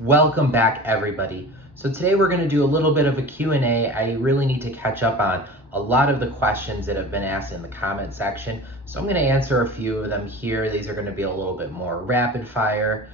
Welcome back, everybody. So today we're going to do a little bit of a Q&A. I really need to catch up on a lot of the questions that have been asked in the comment section. So I'm going to answer a few of them here. These are going to be a little bit more rapid fire.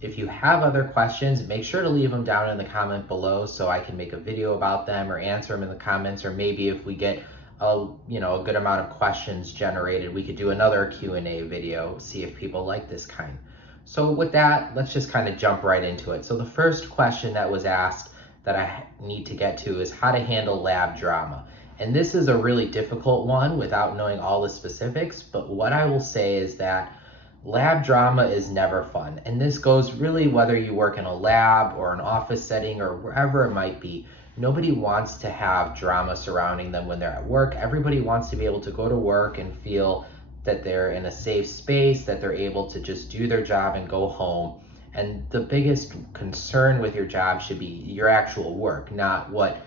If you have other questions, make sure to leave them down in the comment below so I can make a video about them or answer them in the comments, or maybe if we get a good amount of questions generated, we could do another Q&A video, see if people like this kind. So with that, let's just kind of jump right into it. So the first question that was asked that I need to get to is how to handle lab drama. And this is a really difficult one without knowing all the specifics, but what I will say is that lab drama is never fun. And this goes really whether you work in a lab or an office setting or wherever it might be. Nobody wants to have drama surrounding them when they're at work. Everybody wants to be able to go to work and feel that they're in a safe space, that they're able to just do their job and go home. And the biggest concern with your job should be your actual work, not what,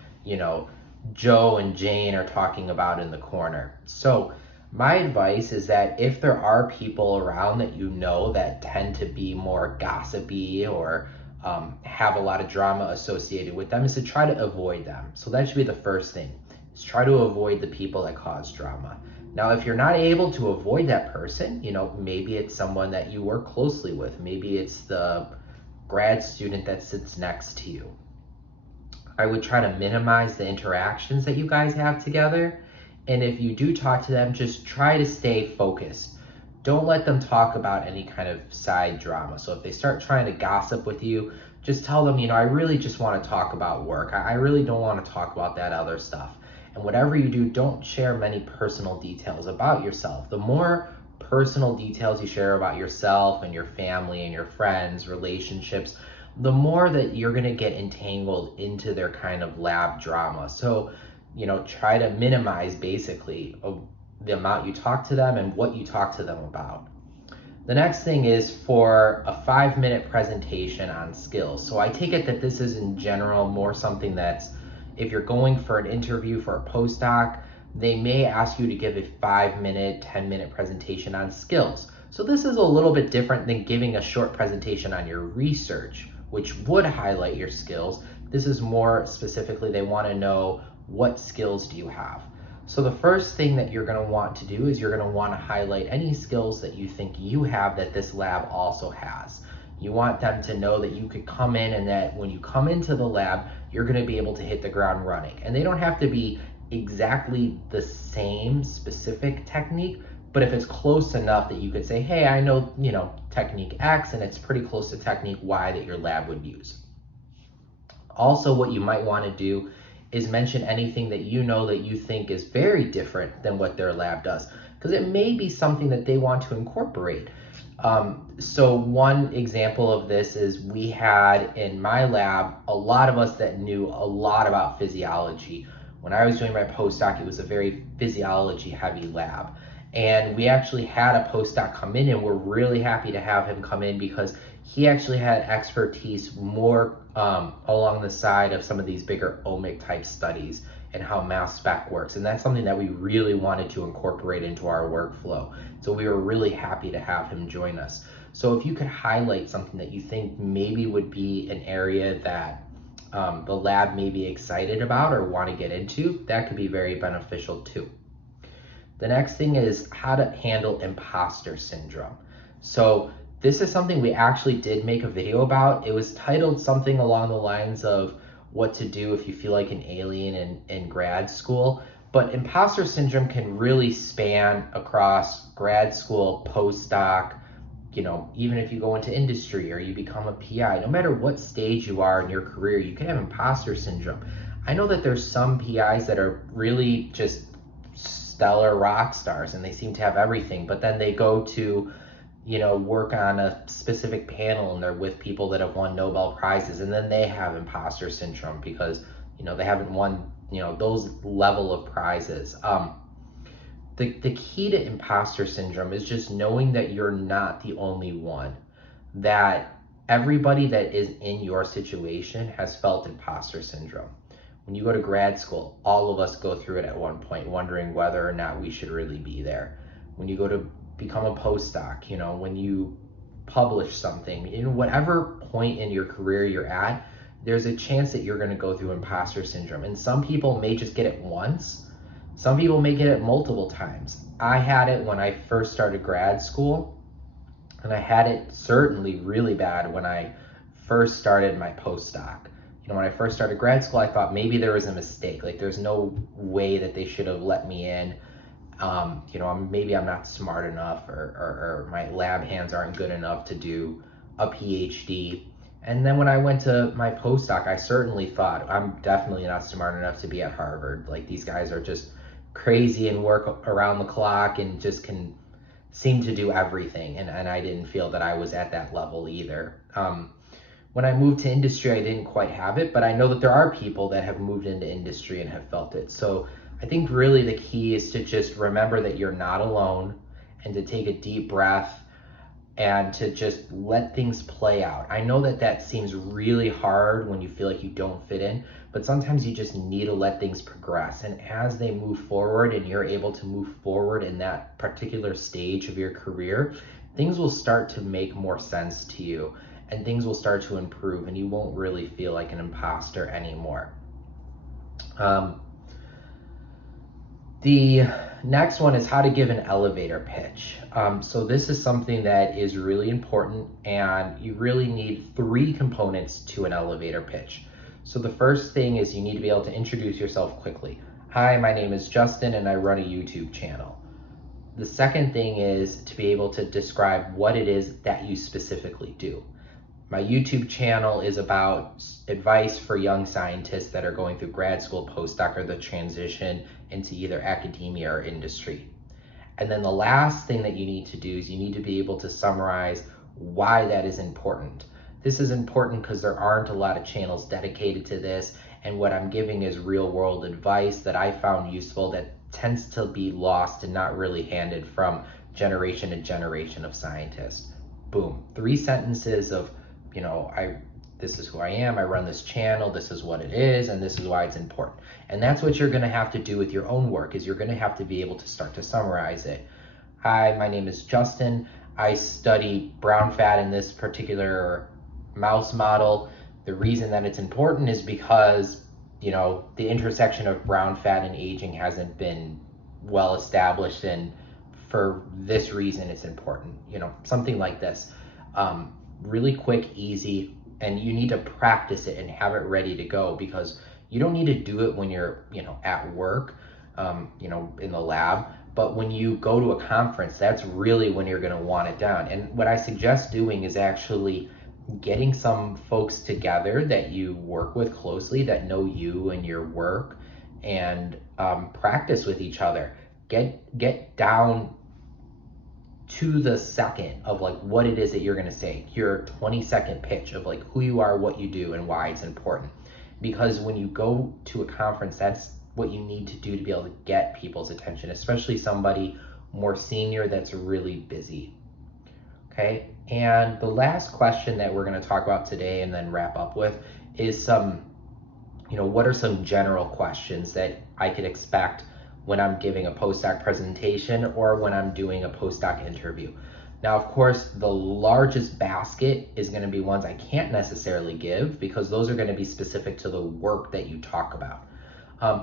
Joe and Jane are talking about in the corner. So my advice is that if there are people around that that tend to be more gossipy or have a lot of drama associated with them, is to try to avoid them. So that should be the first thing, is try to avoid the people that cause drama. Now, if you're not able to avoid that person, maybe it's someone that you work closely with. Maybe it's the grad student that sits next to you. I would try to minimize the interactions that you guys have together. And if you do talk to them, just try to stay focused. Don't let them talk about any kind of side drama. So if they start trying to gossip with you, just tell them, I really just want to talk about work. I really don't want to talk about that other stuff. And whatever you do, don't share many personal details about yourself. The more personal details you share about yourself and your family and your friends, relationships, the more that you're going to get entangled into their kind of lab drama. So, try to minimize basically the amount you talk to them and what you talk to them about. The next thing is for a 5-minute presentation on skills. So I take it that this is in general more something that's, if you're going for an interview for a postdoc, they may ask you to give a 5-minute, 10-minute presentation on skills. So this is a little bit different than giving a short presentation on your research, which would highlight your skills. This is more specifically, they want to know what skills do you have. So the first thing that you're going to want to do is you're going to want to highlight any skills that you think you have that this lab also has. You want them to know that you could come in and that when you come into the lab, you're going to be able to hit the ground running. And they don't have to be exactly the same specific technique, but if it's close enough that you could say, hey, I know, technique X and it's pretty close to technique Y that your lab would use. Also, what you might want to do is mention anything that you think is very different than what their lab does, because it may be something that they want to incorporate. So one example of this is we had in my lab, a lot of us that knew a lot about physiology. When I was doing my postdoc, it was a very physiology heavy lab. And we actually had a postdoc come in, and we're really happy to have him come in because he actually had expertise more along the side of some of these bigger omic type studies and how mass spec works. And that's something that we really wanted to incorporate into our workflow. So we were really happy to have him join us. So if you could highlight something that you think maybe would be an area that the lab may be excited about or want to get into, that could be very beneficial too. The next thing is how to handle imposter syndrome. So this is something we actually did make a video about. It was titled something along the lines of what to do if you feel like an alien in grad school. But imposter syndrome can really span across grad school, postdoc, even if you go into industry or you become a PI. No matter what stage you are in your career, you can have imposter syndrome. I know that there's some PIs that are really just stellar rock stars and they seem to have everything, but then they go to work on a specific panel and they're with people that have won Nobel Prizes, and then they have imposter syndrome because they haven't won those level of prizes. The key to imposter syndrome is just knowing that you're not the only one, that everybody that is in your situation has felt imposter syndrome. When you go to grad school, all of us go through it at one point, wondering whether or not we should really be there. When you go to become a postdoc, when you publish something, in whatever point in your career you're at, there's a chance that you're going to go through imposter syndrome. And some people may just get it once. Some people may get it multiple times. I had it when I first started grad school, and I had it certainly really bad when I first started my postdoc. When I first started grad school, I thought maybe there was a mistake. Like, there's no way that they should have let me in. Maybe I'm not smart enough, or my lab hands aren't good enough to do a PhD. And then when I went to my postdoc, I certainly thought I'm definitely not smart enough to be at Harvard. Like, these guys are just crazy and work around the clock and just can seem to do everything. And I didn't feel that I was at that level either. When I moved to industry, I didn't quite have it, but I know that there are people that have moved into industry and have felt it. So I think really the key is to just remember that you're not alone, and to take a deep breath and to just let things play out. I know that that seems really hard when you feel like you don't fit in, but sometimes you just need to let things progress. And as they move forward and you're able to move forward in that particular stage of your career, things will start to make more sense to you, and things will start to improve, and you won't really feel like an imposter anymore. The next one is how to give an elevator pitch. So this is something that is really important, and you really need 3 components to an elevator pitch. So the first thing is you need to be able to introduce yourself quickly. Hi, my name is Justin, and I run a YouTube channel. The second thing is to be able to describe what it is that you specifically do. My YouTube channel is about advice for young scientists that are going through grad school, postdoc, or the transition into either academia or industry. And then the last thing that you need to do is you need to be able to summarize why that is important. This is important because there aren't a lot of channels dedicated to this, and what I'm giving is real world advice that I found useful that tends to be lost and not really handed from generation to generation of scientists. Boom, 3 sentences of, this is who I am, I run this channel, this is what it is, and this is why it's important. And that's what you're gonna have to do with your own work, is you're gonna have to be able to start to summarize it. Hi, my name is Justin. I study brown fat in this particular mouse model. The reason that it's important is because, the intersection of brown fat and aging hasn't been well established, and for this reason it's important, something like this. Really quick, easy, and you need to practice it and have it ready to go, because you don't need to do it when you're, at work, in the lab, but when you go to a conference, that's really when you're going to want it down. And what I suggest doing is actually getting some folks together that you work with closely, that know you and your work, and practice with each other. Get down to the second of like what it is that you're going to say, your 20-second pitch of like who you are, what you do, and why it's important. Because when you go to a conference, that's what you need to do to be able to get people's attention, especially somebody more senior that's really busy. Okay, and the last question that we're going to talk about today and then wrap up with is some, what are some general questions that I could expect when I'm giving a postdoc presentation or when I'm doing a postdoc interview. Now, of course, the largest basket is going to be ones I can't necessarily give, because those are going to be specific to the work that you talk about.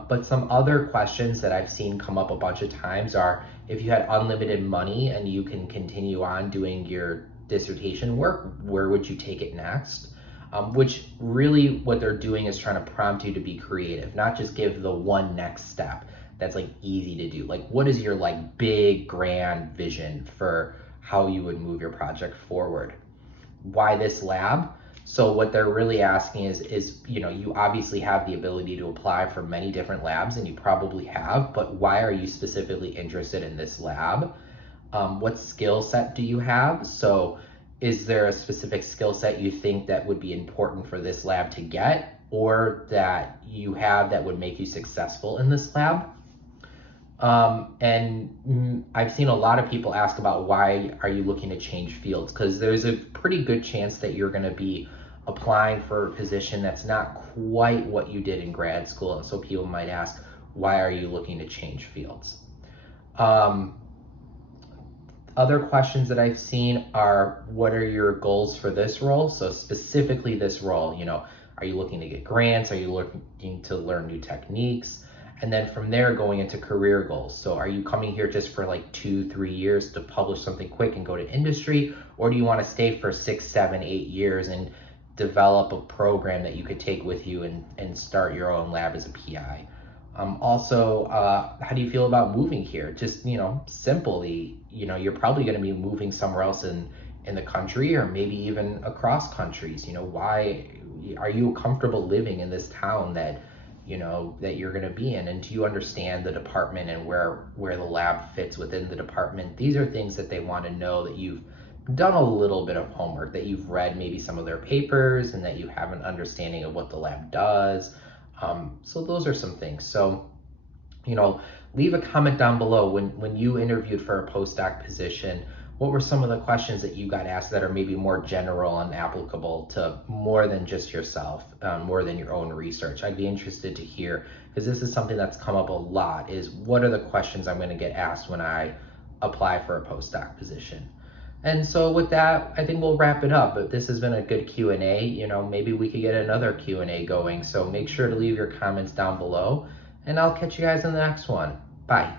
But some other questions that I've seen come up a bunch of times are, if you had unlimited money and you can continue on doing your dissertation work, where would you take it next? Which really what they're doing is trying to prompt you to be creative, not just give the one next step that's like easy to do. Like, what is your like big grand vision for how you would move your project forward? Why this lab? So what they're really asking is you obviously have the ability to apply for many different labs, and you probably have, but why are you specifically interested in this lab? What skill set do you have? So is there a specific skill set you think that would be important for this lab to get, or that you have that would make you successful in this lab? And I've seen a lot of people ask about why are you looking to change fields, because there's a pretty good chance that you're going to be applying for a position that's not quite what you did in grad school, and so people might ask, why are you looking to change fields? Other questions that I've seen are, what are your goals for this role? So specifically this role, are you looking to get grants? Are you looking to learn new techniques? And then from there, going into career goals. So are you coming here just for like 2-3 years to publish something quick and go to industry? Or do you want to stay for 6, 7, 8 years and develop a program that you could take with you and start your own lab as a PI? Also, how do you feel about moving here? Just, simply, you're probably going to be moving somewhere else in the country, or maybe even across countries. Why are you comfortable living in this town that you're going to be in? And do you understand the department and where the lab fits within the department? These are things that they want to know, that you've done a little bit of homework, that you've read maybe some of their papers, and that you have an understanding of what the lab does. So those are some things. So, leave a comment down below. When you interviewed for a postdoc position, what were some of the questions that you got asked that are maybe more general and applicable to more than just yourself, more than your own research? I'd be interested to hear, because this is something that's come up a lot, is what are the questions I'm going to get asked when I apply for a postdoc position? And so with that, I think we'll wrap it up. But this has been a good Q&A. Maybe we could get another Q&A going. So make sure to leave your comments down below, and I'll catch you guys in the next one. Bye.